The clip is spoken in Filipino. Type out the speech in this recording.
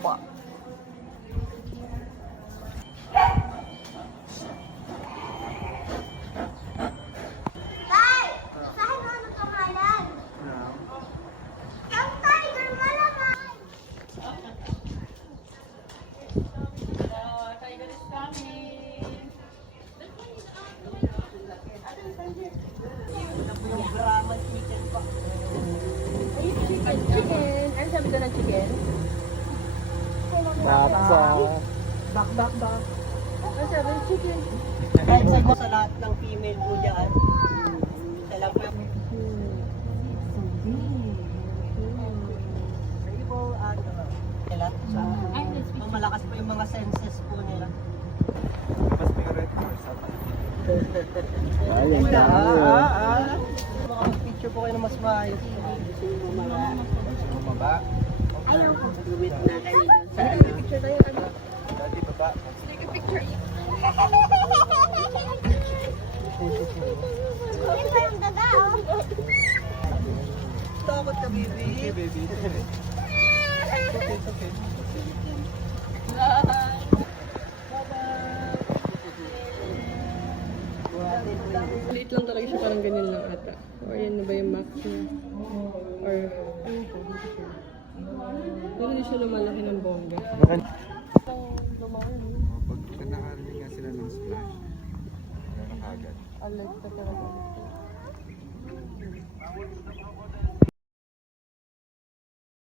Pa. Tay! Saan mo ang kamalan? Yung tiger malamay! Tiger is coming. Yung Brahman chicken pa. Chicken. Ano sabi ko ng chicken? Papa. Back. Ano sabi ng chicken? Kahit sa lahat ng female po dyan, isa lang po yung people at nila. Ang malakas po yung mga senses po nila. Ayun na. Makapag-picture po kayo na mas maayos. Bumaba. Ayaw ko. Lumit na kayo. Picture tayo. Dati baba. Take a picture. Yan pa yung daga, oh. Takot ka, baby. Hey, baby. It's okay. Liit lang talaga siya, parang ganyan lang ata. Or yan na ba yung max niya? Or, ano ko, hindi ko sure. Pero hindi siya lumalaki ng bongga. Baka Lumayan. pag nakarinig nga sila ng splash, meron agad. Alert ka talaga.